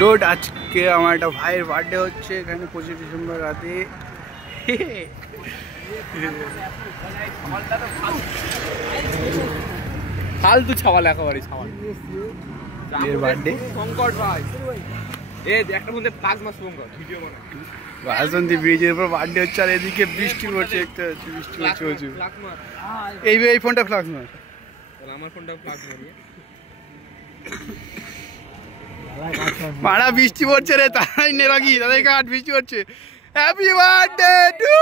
ডোড আজকে আমার একটা ভাইয়ের বার্থডে হচ্ছে এখানে 25 ডিসেম্বর রাতে। ফালতু ছাওয়াল একেবারে ছাওয়াল এর বার্থডে শঙ্কর ভাই একটা মধ্যে প্লাজমা শঙ্কর ভিডিও বানায় বাসন্তী ব্রিজের উপর বার্থডে হচ্ছে আর এদিকে বৃষ্টি পড়ছে একটা বৃষ্টি পড়ছে প্রচুর। এই ফোনটা ফ্লাক্স মার আমার ফোনটা ফ্লাক্স মারিয়ে মারা বৃষ্টি পড়ছে রে তাই নে রাখি তাদের কাট বৃষ্টি পড়ছে। Happy birthday to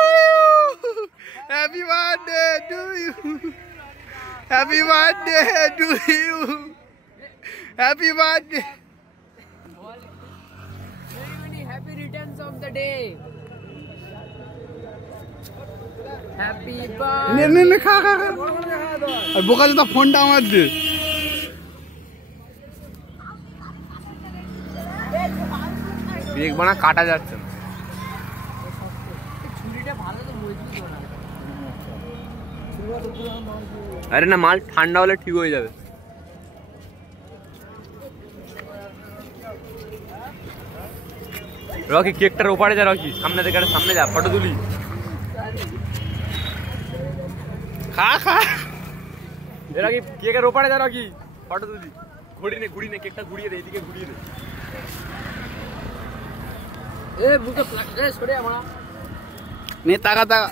happy birthday to you happy birthday to you happy birthday Happy returns of the day. Happy birthday. নে নে নে খা খা খা আর বোকা জোতা ফোনটা আমার দে। ব্রেক বানা কাটা যাচ্ছে না। ছুরিটা ভালো তো মজবুত না। আরে না মাল ঠান্ডা হলে ঠিক হয়ে যাবে। রকি কেকটার ওপারে যা রকি সামনে থেকে সামনে যা ফটো তুলি খা খা রকি কেকের ওপারে যা রকি ফটো তুলি ঘুড়ি নে কেকটা ঘুরিয়ে দে এদিকে ঘুরিয়ে দে এ বুকে প্লাক এ সরে আমরা নে তাকা তাকা